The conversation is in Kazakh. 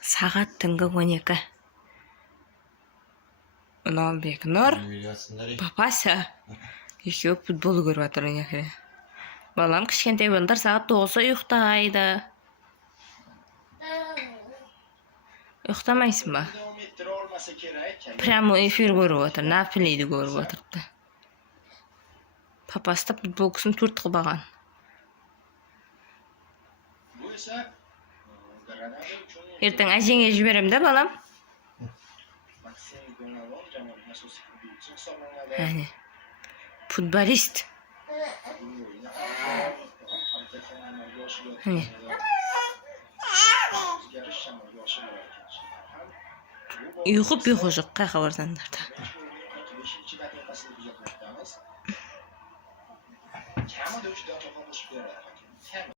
Сагаад төнгөг өнөка. Оноо бекнор. Папаса. Еще футбол көріп атырын яхе. Балам кішкентай балдар сағат 9-а ұйықтайды. Ұйықтамайсың ба? Прямо эфир көріп отыр, Наполиді көріп отырды. Папасы да футбол кісін 4 қылбаған. Ертең әжеңе жіберем да, балам? Әне. Футболист. Әне. Үйқып жоқ қайқа барсаңдар да.